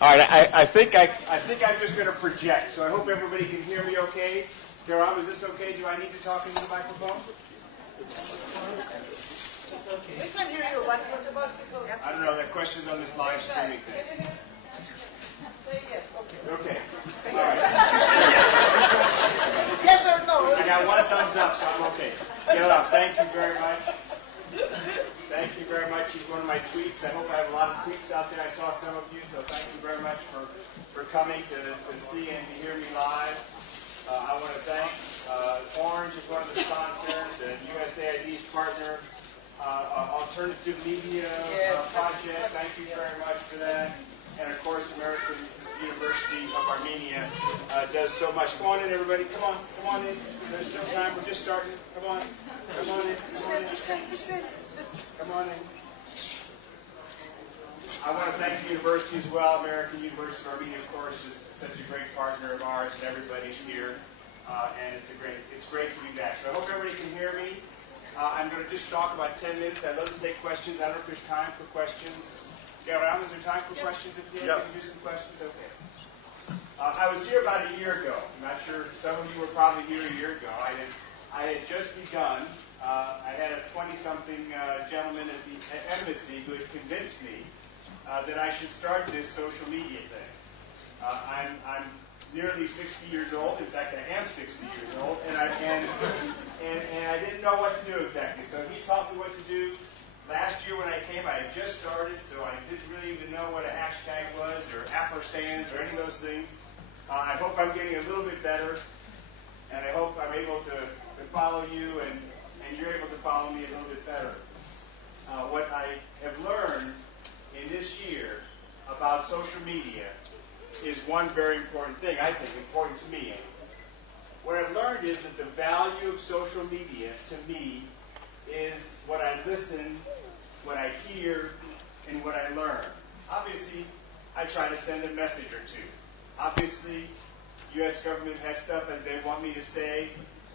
All right, I think I'm just going to project, so I hope everybody can hear me okay. Carol, is this okay? Do I need to talk into the microphone? We can hear you, but what about people? I don't know, that question's on this live streaming thing. Can you hear? Say yes, okay. Okay. All right. Yes or no? I got one thumbs up, so I'm okay. Get it up. Thank you very much. Thank you very much. He's one of my tweets. I hope I have a lot of tweets out there. I saw some of you, so thank you very much for coming to see and to hear me live. I want to thank Orange is one of the sponsors and USAID's partner, Alternative Media Project. Thank you very much for that. And of course, American University of Armenia does so much. Come on in, everybody. Come on in. There's still time. We're just starting. Come on in. Come on in. Come on in. I want to thank the university as well. American University of Armenia, of course, is such a great partner of ours, and everybody's here. And it's great to be back. So I hope everybody can hear me. I'm going to just talk about 10 minutes. I'd love to take questions. I don't know if there's time for questions. Yeah, is there time for questions? If you can do some questions, okay. I was here about a year ago. I'm not sure. Some of you were probably here a year ago. I had just begun. I had a 20-something gentleman at the embassy who had convinced me that I should start this social media thing. I'm nearly 60 years old. In fact, I am 60 years old, and I didn't know what to do exactly. So he taught me what to do. Last year when I came, I had just started, so I didn't really even know what a hashtag was or ampersands or any of those things. I hope I'm getting a little bit better, and I hope I'm able to follow you and you're able to follow me a little bit better. What I have learned in this year about social media is one very important thing, I think, important to me. What I've learned is that the value of social media, to me, is what I listen, what I hear, and what I learn. Obviously, I try to send a message or two. Obviously, U.S. government has stuff that they want me to say,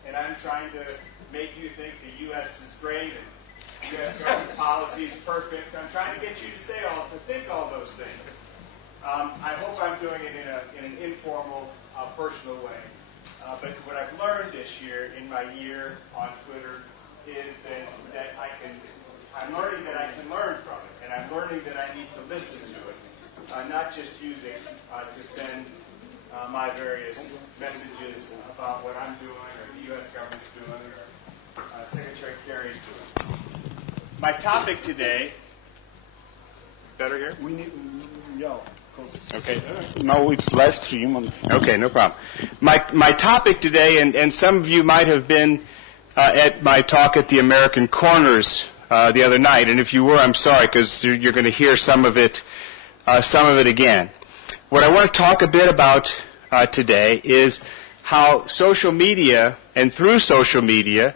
and I'm trying to make you think the U.S. is great and U.S. government policy is perfect. I'm trying to get you to think all those things. I hope I'm doing it in an informal, personal way. But what I've learned this year in my year on Twitter is that I'm learning that I can learn from it, and I'm learning that I need to listen to it, not just use it to send my various messages about what I'm doing or the U.S. government's doing or Secretary Kerry's doing. My topic today, better here? We need, Okay. No, it's live stream. Okay, no problem. My topic today, and some of you might have been at my talk at the American Corners the other night, and if you were, I'm sorry, because you're going to hear some of it again. What I want to talk a bit about today is how social media, and through social media,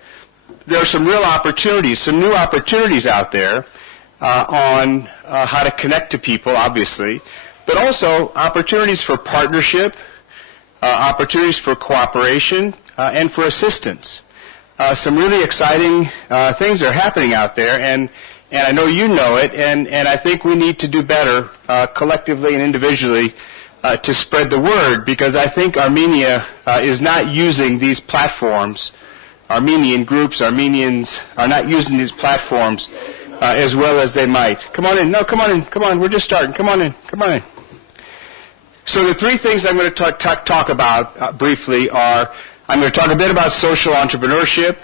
there are some real opportunities, some new opportunities out there on how to connect to people, obviously, but also opportunities for partnership, opportunities for cooperation, and for assistance. Some really exciting things are happening out there, and I know you know it, and I think we need to do better collectively and individually to spread the word, because I think Armenia is not using these platforms. Armenian groups, Armenians are not using these platforms as well as they might. Come on in. No, come on in. Come on. We're just starting. Come on in. Come on in. So the three things I'm going to talk about briefly are, I'm going to talk a bit about social entrepreneurship,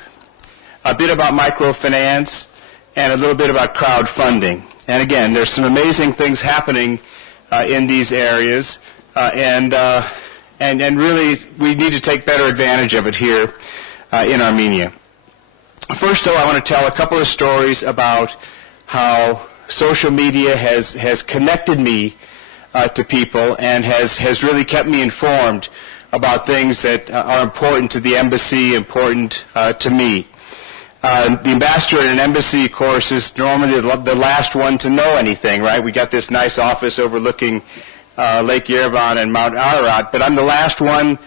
a bit about microfinance, and a little bit about crowdfunding. And again, there's some amazing things happening in these areas, and really we need to take better advantage of it here in Armenia. First, though, I want to tell a couple of stories about how social media has connected me to people and has really kept me informed about things that are important to the embassy, important to me. The ambassador at an embassy, of course, is normally the last one to know anything, right? We got this nice office overlooking Lake Yerevan and Mount Ararat, but I'm the last one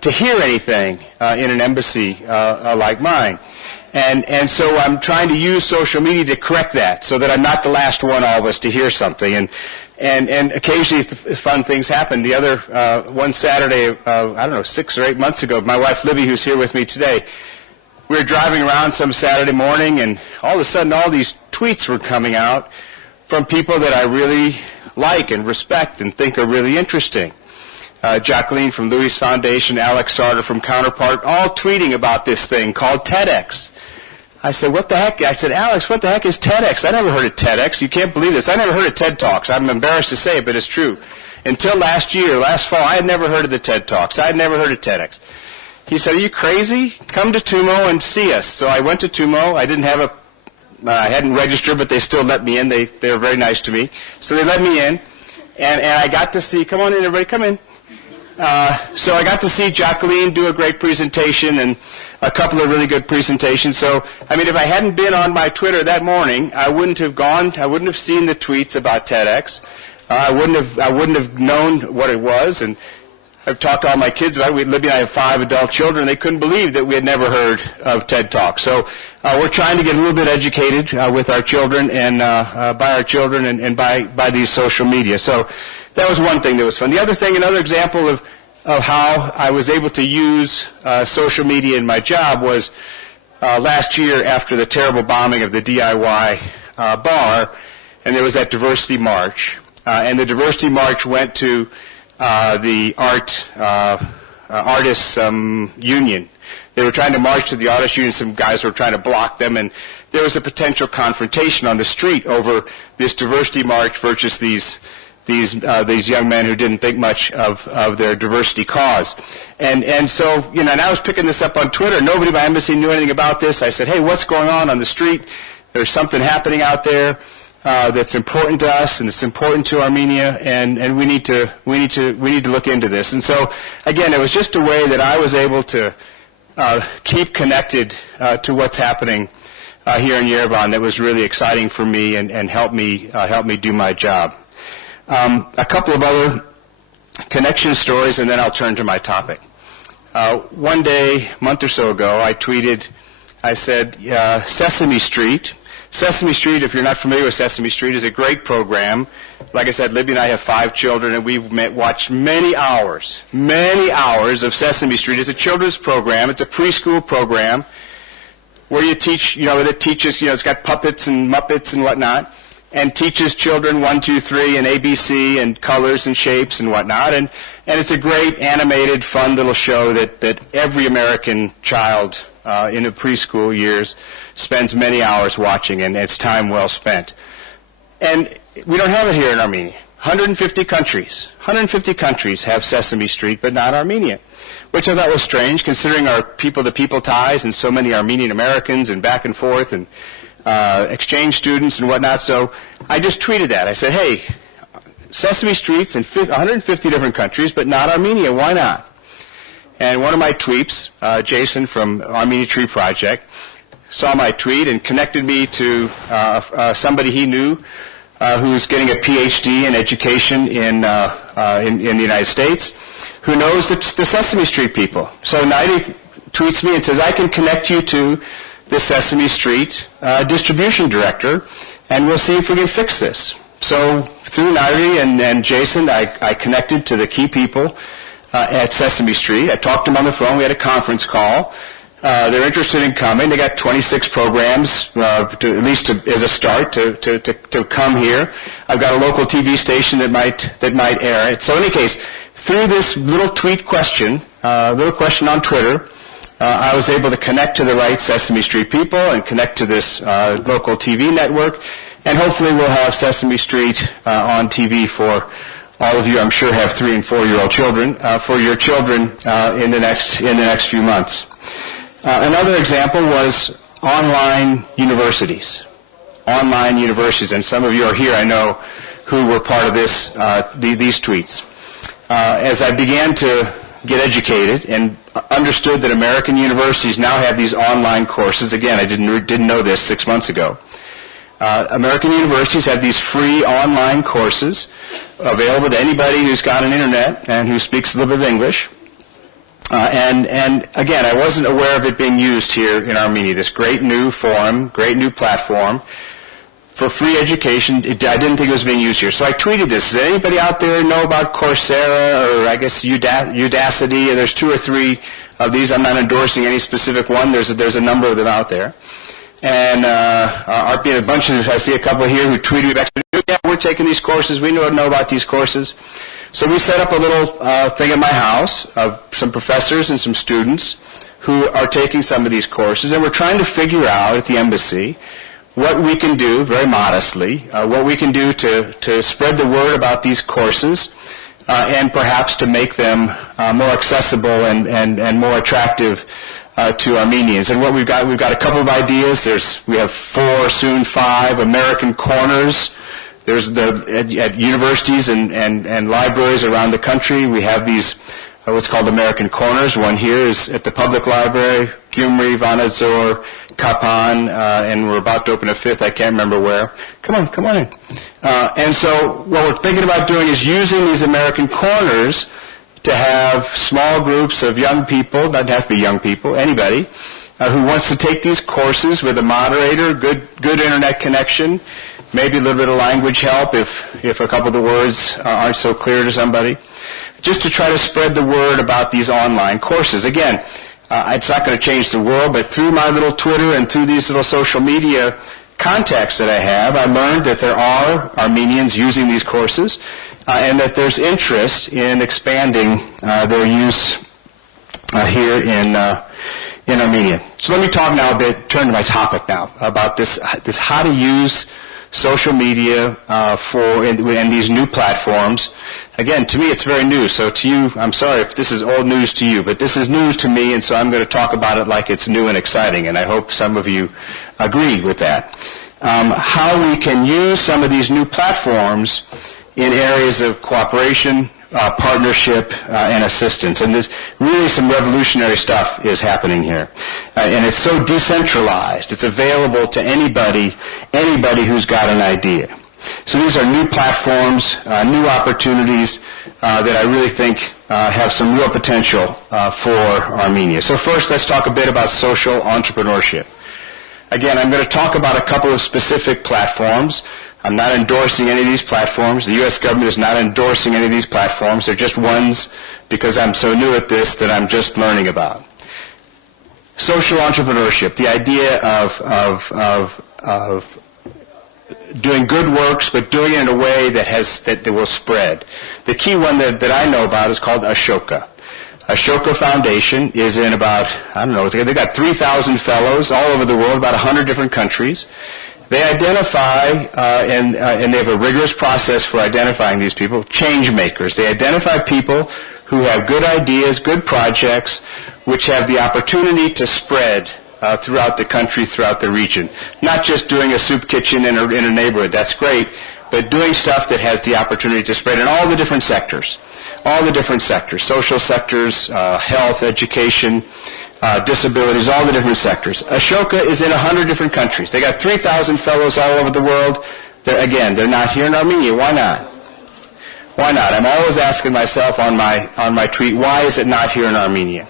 to hear anything in an embassy like mine. And so I'm trying to use social media to correct that, so that I'm not the last one, all of us, to hear something. And occasionally fun things happen. The other, one Saturday, I don't know, 6 or 8 months ago, my wife Libby, who's here with me today, we were driving around some Saturday morning, and all of a sudden all these tweets were coming out from people that I really like and respect and think are really interesting. Jacqueline from Louis Foundation, Alex Sarter from Counterpart, all tweeting about this thing called TEDx. I said, what the heck? I said, Alex, what the heck is TEDx? I never heard of TEDx. You can't believe this. I never heard of TED Talks. I'm embarrassed to say it, but it's true. Until last fall, I had never heard of the TED Talks. I had never heard of TEDx. He said, are you crazy? Come to Tumo and see us. So I went to Tumo. I hadn't registered, but they still let me in. They were very nice to me. So they let me in, and I got to see, come on in, everybody, come in. So I got to see Jacqueline do a great presentation and a couple of really good presentations. So, I mean, if I hadn't been on my Twitter that morning, I wouldn't have seen the tweets about TEDx. I wouldn't have known what it was. And I've talked to all my kids about it. Libby and I have 5 adult children. They couldn't believe that we had never heard of TED Talk. So we're trying to get a little bit educated with our children and by our children and by these social media. So that was one thing that was fun. The other thing, another example of how I was able to use social media in my job was last year after the terrible bombing of the DIY bar, and there was that diversity march. And the diversity march went to the artists union. They were trying to march to the artists union. Some guys were trying to block them, and there was a potential confrontation on the street over this diversity march versus these young men who didn't think much of their diversity cause. And so, and I was picking this up on Twitter. Nobody at my embassy knew anything about this. I said, hey, what's going on the street? There's something happening out there that's important to us, and it's important to Armenia, and we need to look into this. And so, again, it was just a way that I was able to keep connected to what's happening here in Yerevan that was really exciting for me and helped me do my job. A couple of other connection stories, and then I'll turn to my topic. One day, a month or so ago, I tweeted, I said, Sesame Street. Sesame Street, if you're not familiar with Sesame Street, is a great program. Like I said, Libby and I have 5 children, and we've watched many hours of Sesame Street. It's a children's program. It's a preschool program where you teach, that teaches, it's got puppets and Muppets and whatnot, and teaches children 1, 2, 3 and ABC and colors and shapes and whatnot. And it's a great animated, fun little show that every American child in the preschool years spends many hours watching, and it's time well spent. And we don't have it here in Armenia. 150 countries have Sesame Street, but not Armenia, which I thought was strange considering our people-to-people ties and so many Armenian Americans and back and forth and exchange students and whatnot. So I just tweeted that. I said, hey, Sesame Street's in 150 different countries, but not Armenia. Why not? And one of my tweets, Jason from Armenia Tree Project, saw my tweet and connected me to somebody he knew who's getting a PhD in education in the United States, who knows the Sesame Street people. So Naidi tweets me and says, I can connect you to the Sesame Street distribution director, and we'll see if we can fix this. So through Nairi and Jason, I connected to the key people at Sesame Street. I talked to them on the phone. We had a conference call. They're interested in coming. They got 26 programs, at least as a start, to come here. I've got a local TV station that might air it. So in any case, through this little tweet question, little question on Twitter, I was able to connect to the right Sesame Street people and connect to this local TV network, and hopefully we'll have Sesame Street on TV for all of you. I'm sure have 3- and 4-year-old children for your children in the next few months. Another example was online universities, and some of you are here, I know, who were part of these tweets. As I began to get educated and understood that American universities now have these online courses. Again, I didn't know this 6 months ago. American universities have these free online courses available to anybody who's got an internet and who speaks a little bit of English. And again, I wasn't aware of it being used here in Armenia, this great new forum, great new platform for free education. I didn't think it was being used here. So I tweeted this. Does anybody out there know about Coursera or I guess Udacity? There's 2 or 3 of these. I'm not endorsing any specific one. There's a number of them out there. And a bunch of, I see a couple here who tweeted me back, yeah, we're taking these courses. We know about these courses. So we set up a little thing at my house of some professors and some students who are taking some of these courses, and we're trying to figure out at the embassy what we can do, very modestly, what we can do to spread the word about these courses and perhaps to make them more accessible and more attractive to Armenians. And what we've got a couple of ideas. We have 4, soon 5 American corners. There's at universities and libraries around the country. We have these what's called American corners. One here is at the public library, Gyumri, Vanadzor, Kapan, and we're about to open a 5th. I can't remember where. Come on in. And so what we're thinking about doing is using these American corners to have small groups of young people, doesn't have to be young people, anybody, who wants to take these courses with a moderator, good internet connection, maybe a little bit of language help if a couple of the words aren't so clear to somebody, just to try to spread the word about these online courses. Again, it's not going to change the world, but through my little Twitter and through these little social media contacts that I have, I learned that there are Armenians using these courses and that there's interest in expanding their use here in Armenia. So let me talk now a bit, turn to my topic now, about this how to use social media and these new platforms. Again, to me it's very new, so to you, I'm sorry if this is old news to you, but this is news to me, and so I'm going to talk about it like it's new and exciting, and I hope some of you agree with that. How we can use some of these new platforms in areas of cooperation, partnership, and assistance. And there's really some revolutionary stuff is happening here. And it's so decentralized. It's available to anybody who's got an idea. So these are new platforms, new opportunities that I really think have some real potential for Armenia. So first, let's talk a bit about social entrepreneurship. Again, I'm going to talk about a couple of specific platforms. I'm not endorsing any of these platforms. The U.S. government is not endorsing any of these platforms. They're just ones because I'm so new at this that I'm just learning about. Social entrepreneurship, the idea of doing good works, but doing it in a way that will spread. The key one that I know about is called Ashoka. Ashoka Foundation is in about, they've got 3,000 fellows all over the world, about 100 different countries. They identify, and they have a rigorous process for identifying these people, change makers. They identify people who have good ideas, good projects, which have the opportunity to spread throughout the country, throughout the region. Not just doing a soup kitchen in a neighborhood, that's great, but doing stuff that has the opportunity to spread in all the different sectors. All the different sectors, social sectors, health, education, disabilities, all the different sectors. Ashoka is in 100 different countries. They got 3,000 fellows all over the world. They're not here in Armenia. Why not? Why not? I'm always asking myself on my tweet, why is it not here in Armenia?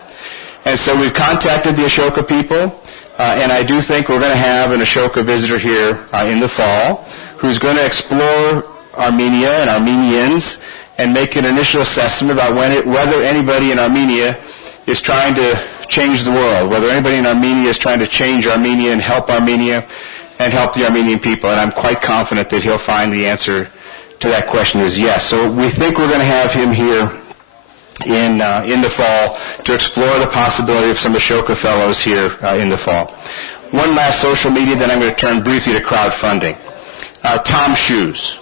And so we've contacted the Ashoka people, and I do think we're going to have an Ashoka visitor here in the fall who's going to explore Armenia and Armenians and make an initial assessment about whether anybody in Armenia is trying to change the world, whether anybody in Armenia is trying to change Armenia and help the Armenian people. And I'm quite confident that he'll find the answer to that question is yes. So we think we're going to have him here in the fall to explore the possibility of some Ashoka fellows here in the fall. One last social media, then I'm going to turn briefly to crowdfunding. Tom Shoes.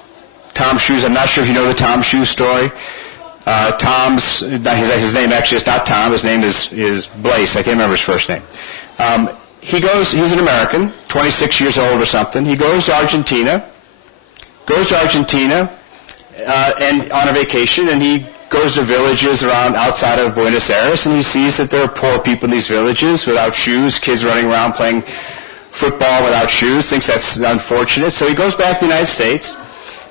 Tom Shoes, I'm not sure if you know the Tom Shoes story. His name actually is not Tom, his name is Blaise, I can't remember his first name. He's an American, 26 years old or something. He goes to Argentina and on a vacation, and he goes to villages outside of Buenos Aires, and he sees that there are poor people in these villages without shoes, kids running around playing football without shoes, thinks that's unfortunate. So he goes back to the United States,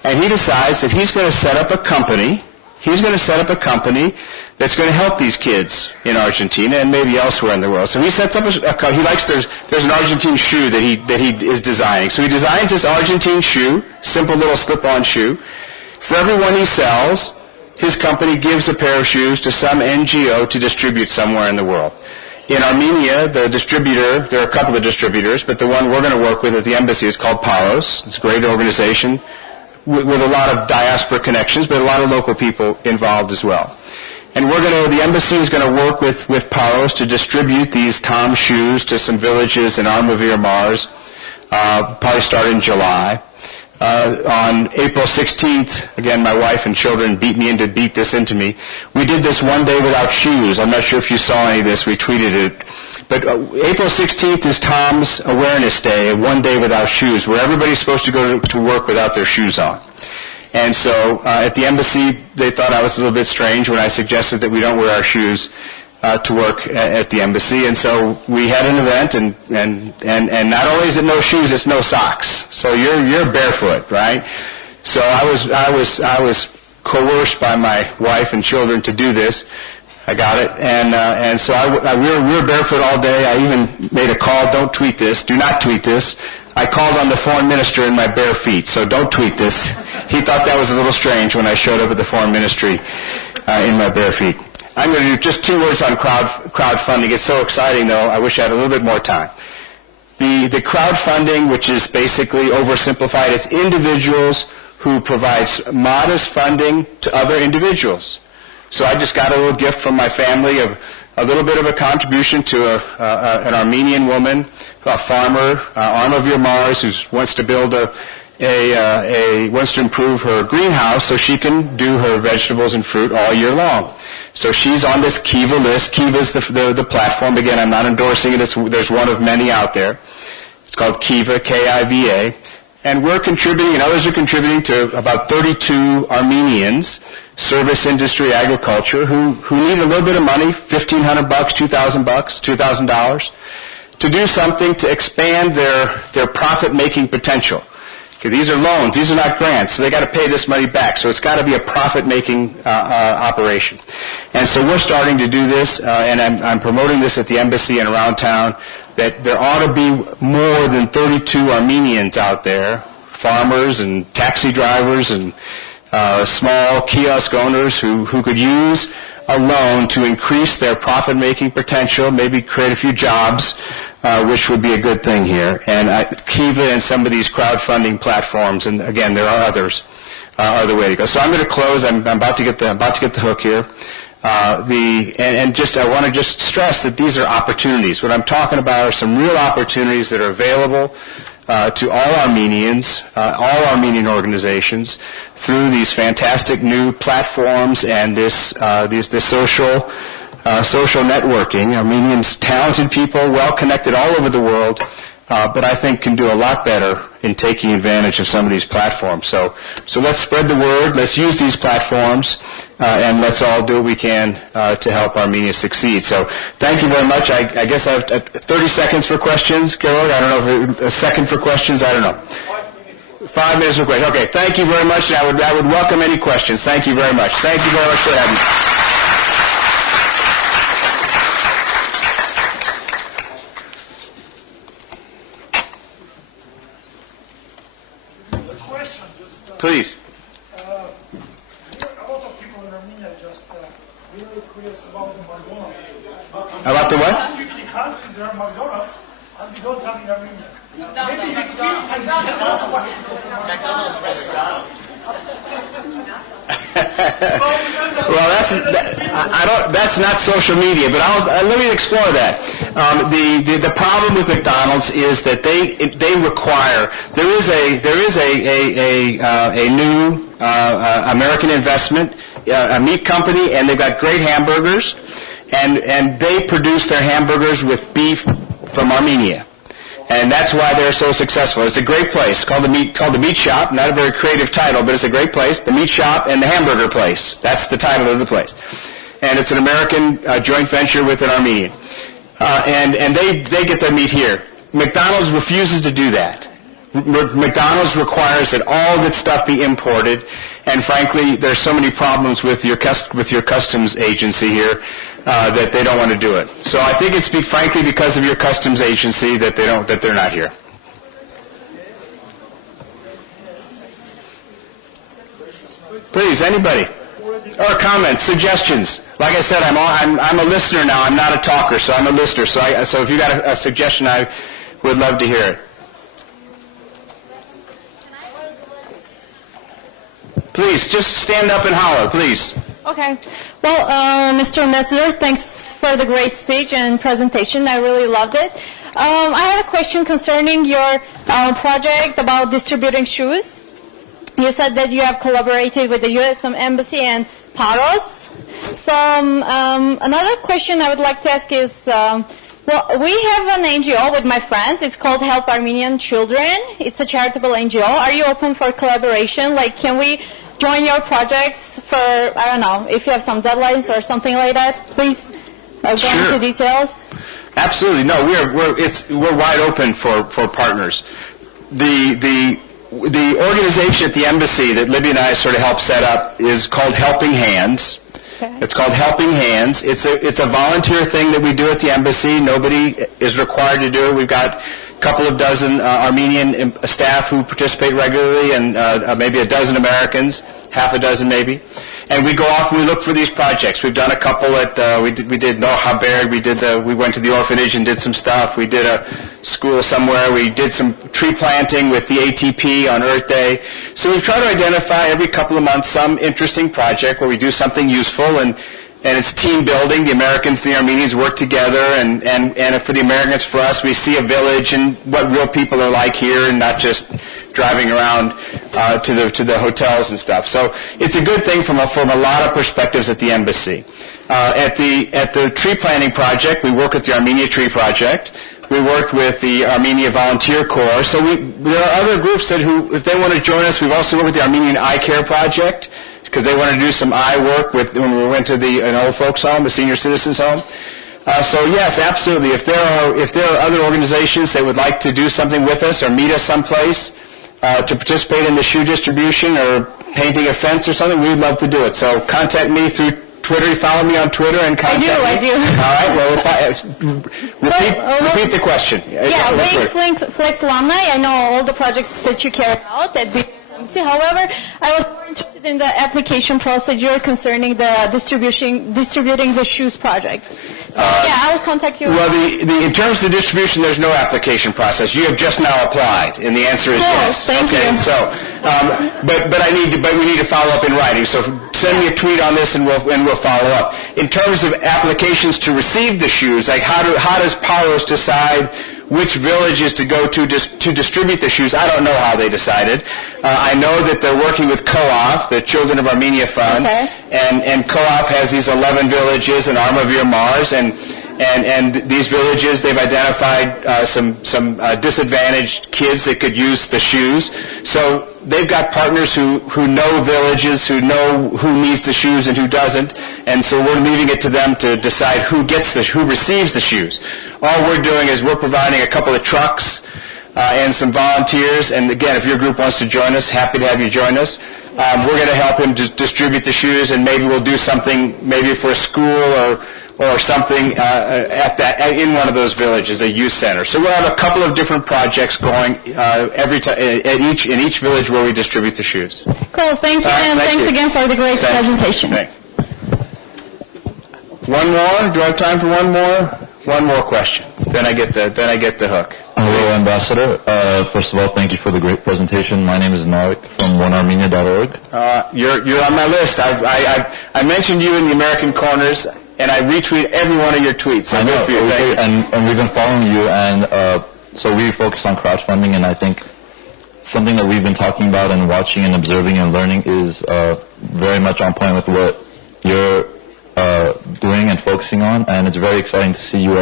and he decides that he's going to set up a company he's going to set up a company that's going to help these kids in Argentina and maybe elsewhere in the world. So he sets up there's an Argentine shoe that he is designing. So he designs this Argentine shoe, simple little slip-on shoe. For everyone he sells, his company gives a pair of shoes to some NGO to distribute somewhere in the world. In Armenia, the distributor, there are a couple of distributors, but the one we're going to work with at the embassy is called Paros. It's a great organization with a lot of diaspora connections, but a lot of local people involved as well. And the embassy is going to work with Paros to distribute these Tom shoes to some villages in Armavir Mars, probably start in July. On April 16th, again, my wife and children beat this into me. We did this one day without shoes. I'm not sure if you saw any of this. We tweeted it. But April 16th is Tom's Awareness Day, one day without shoes, where everybody's supposed to go to work without their shoes on. And so at the embassy, they thought I was a little bit strange when I suggested that we don't wear our shoes to work at the embassy. And so we had an event, and not only is it no shoes, it's no socks. So you're barefoot, right? So I was coerced by my wife and children to do this. I got it, and so we were barefoot all day. I even made a call. Don't tweet this. Do not tweet this. I called on the foreign minister in my bare feet, so don't tweet this. He thought that was a little strange when I showed up at the foreign ministry in my bare feet. I'm going to do just 2 words on crowdfunding. It's so exciting, though. I wish I had a little bit more time. The crowdfunding, which is basically oversimplified, is individuals who provide modest funding to other individuals. So I just got a little gift from my family of a little bit of a contribution to an Armenian woman, a farmer, Armavir Mars, who wants to build wants to improve her greenhouse so she can do her vegetables and fruit all year long. So she's on this Kiva list. Kiva is the platform. Again, I'm not endorsing it. There's one of many out there. It's called Kiva, K-I-V-A. And we're contributing, and others are contributing to about 32 Armenians, service industry, agriculture, who need a little bit of money, $1,500, $2,000, $2,000, to do something to expand their profit-making potential. Okay, these are loans. These are not grants. So they got to pay this money back. So it's got to be a profit-making operation. And so we're starting to do this, and I'm promoting this at the embassy and around town, that there ought to be more than 32 Armenians out there, farmers and taxi drivers and small kiosk owners who could use a loan to increase their profit-making potential, maybe create a few jobs, which would be a good thing here. And Kiva and some of these crowdfunding platforms, and again, there are others, are the way to go. So I'm going to close. I'm about to get the hook here. I want to just stress that these are opportunities. What I'm talking about are some real opportunities that are available to all Armenians, all Armenian organizations, through these fantastic new platforms and this social networking. Armenians, talented people, well connected all over the world, but I think can do a lot better in taking advantage of some of these platforms. So let's spread the word. Let's use these platforms, and let's all do what we can to help Armenia succeed. So thank you very much. I guess I have 30 seconds for questions, Georg. I don't know if a second for questions. I don't know. 5 minutes for questions. Okay, thank you very much. I would welcome any questions. Thank you very much. Thank you very much for having me. Please. A lot of people in Armenia just really curious about the McDonald's. About the what? 50 countries there are McDonald's, and we don't have in Armenia. Maybe McDonald's restaurant. Well, that's not social media, but let me explore that. The problem with McDonald's is that they require, there is a new American investment, a meat company, and they've got great hamburgers, and they produce their hamburgers with beef from Armenia. And that's why they're so successful. It's a great place called the Meat Shop. Not a very creative title, but it's a great place. The Meat Shop and the Hamburger Place. That's the title of the place. And it's an American joint venture with an Armenian. And they get their meat here. McDonald's refuses to do that. McDonald's requires that all of its stuff be imported, And frankly, there's so many problems with your customs agency here that they don't want to do it. So I think it's frankly because of your customs agency that they're not here. Please, anybody? Or comments, suggestions. Like I said, I'm a listener now. I'm not a talker, so I'm a listener. So if you got a suggestion, I would love to hear it. Please, just stand up and holler, please. Okay. Well, Mr. Ambassador, thanks for the great speech and presentation. I really loved it. I have a question concerning your project about distributing shoes. You said that you have collaborated with the U.S. Embassy and Paros. So another question I would like to ask is, well, we have an NGO with my friends. It's called Help Armenian Children. It's a charitable NGO. Are you open for collaboration? Like, can we join your projects for, I don't know, if you have some deadlines or something like that? Please go into details. Absolutely. No, we're wide open for partners. The organization at the embassy that Libby and I sort of helped set up is called Helping Hands. Okay. It's called Helping Hands. It's a volunteer thing that we do at the embassy. Nobody is required to do it. We've got a couple of dozen Armenian staff who participate regularly, and maybe a dozen Americans, half a dozen maybe. And we go off and we look for these projects. We've done a couple at we did No Haber. We went to the orphanage and did some stuff. We did a school somewhere. We did some tree planting with the ATP on Earth Day. So we've tried to identify every couple of months some interesting project where we do something useful, and it's team building. The Americans and the Armenians work together, and for the Americans, for us, we see a village and what real people are like here, and not just driving around to the hotels and stuff. So it's a good thing from a lot of perspectives at the embassy. At the tree planting project, we work with the Armenia Tree Project. We worked with the Armenia Volunteer Corps. So there are other groups if they want to join us. We've also worked with the Armenian Eye Care Project, because they want to do some eye work when we went to an old folks home, a senior citizens home. So yes, absolutely. If there are other organizations that would like to do something with us or meet us someplace to participate in the shoe distribution or painting a fence or something, we'd love to do it. So contact me through Twitter. You follow me on Twitter and contact me. I do. All right. Well, repeat the question. Yeah, being Flex alumni, I know all the projects that you carry out at BMC. However, I was more interested in the application procedure concerning the distributing the shoes project. So, I'll contact you. Well, in terms of the distribution, there's no application process. You have just now applied, and the answer is yes. Thank you. So, but we need to follow up in writing. So send me a tweet on this, and we'll follow up. In terms of applications to receive the shoes, like how does Paros decide which villages to go to distribute the shoes? I don't know how they decided. I know that they're working with Co-op, the Children of Armenia Fund, and Co-op has these 11 villages in Armavir Mars, and these villages, they've identified some disadvantaged kids that could use the shoes. So they've got partners who know villages, who know who needs the shoes and who doesn't, and so we're leaving it to them to decide who receives the shoes. All we're doing is we're providing a couple of trucks and some volunteers, and again, if your group wants to join us, happy to have you join us. We're going to help him distribute the shoes, and maybe we'll do something maybe for a school or something in one of those villages, a youth center. So we'll have a couple of different projects going in each village where we distribute the shoes. Cool, thank you, and thanks again for the great presentation. Thanks. One more? Do I have time for one more? One more question. Then I get the hook. Hello, Ambassador. First of all, thank you for the great presentation. My name is Narek from onearmenia.org. You're on my list. I mentioned you in the American Corners, and I retweet every one of your tweets. So I know, and we've been following you, and so we focus on crowdfunding, and I think something that we've been talking about and watching and observing and learning is very much on point with what you're doing and focusing on, and it's very exciting to see you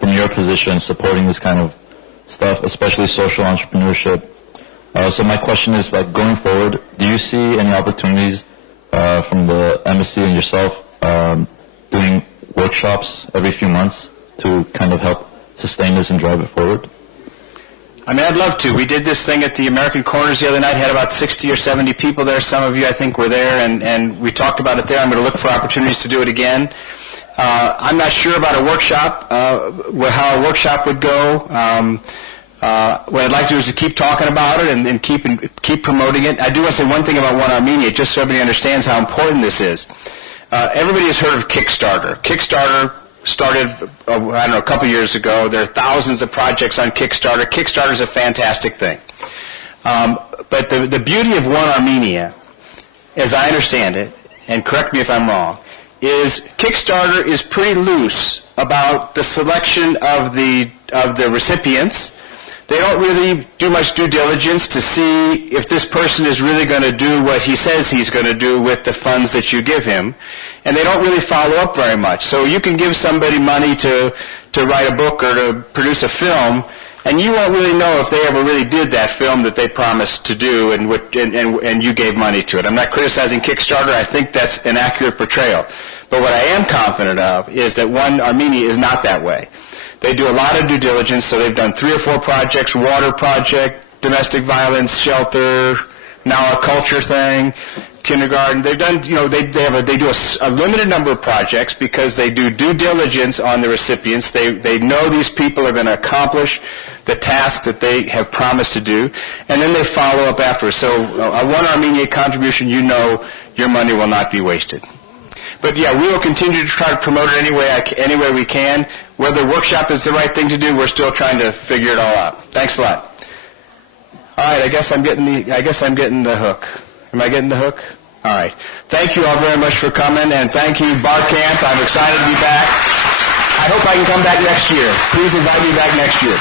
from your position supporting this kind of stuff, especially social entrepreneurship. So my question is, like, going forward, do you see any opportunities from the embassy and yourself doing workshops every few months to kind of help sustain this and drive it forward? I mean, I'd love to. We did this thing at the American Corners the other night, had about 60 or 70 people there. Some of you, I think, were there, and we talked about it there. I'm going to look for opportunities to do it again. I'm not sure about a workshop, how a workshop would go. What I'd like to do is to keep talking about it and keep promoting it. I do want to say one thing about One Armenia, just so everybody understands how important this is. Everybody has heard of Kickstarter. Kickstarter started, a couple years ago. There are thousands of projects on Kickstarter. Kickstarter is a fantastic thing. But the beauty of One Armenia, as I understand it, and correct me if I'm wrong, is Kickstarter is pretty loose about the selection of the recipients. They don't really do much due diligence to see if this person is really going to do what he says he's going to do with the funds that you give him. And they don't really follow up very much. So you can give somebody money to write a book or to produce a film, and you won't really know if they ever really did that film that they promised to do and you gave money to it. I'm not criticizing Kickstarter. I think that's an accurate portrayal. But what I am confident of is that One Armenia is not that way. They do a lot of due diligence, so they've done 3 or 4 projects, water project, domestic violence shelter, now a culture thing, kindergarten. They've done, they do a limited number of projects because they do due diligence on the recipients. They know these people are going to accomplish the task that they have promised to do, and then they follow up afterwards. So a One Armenia contribution, your money will not be wasted. But yeah, we will continue to try to promote it any way we can. Whether workshop is the right thing to do, we're still trying to figure it all out. Thanks a lot. All right, I guess I'm getting the hook. Am I getting the hook? All right. Thank you all very much for coming, and thank you, BarCamp. I'm excited to be back. I hope I can come back next year. Please invite me back next year.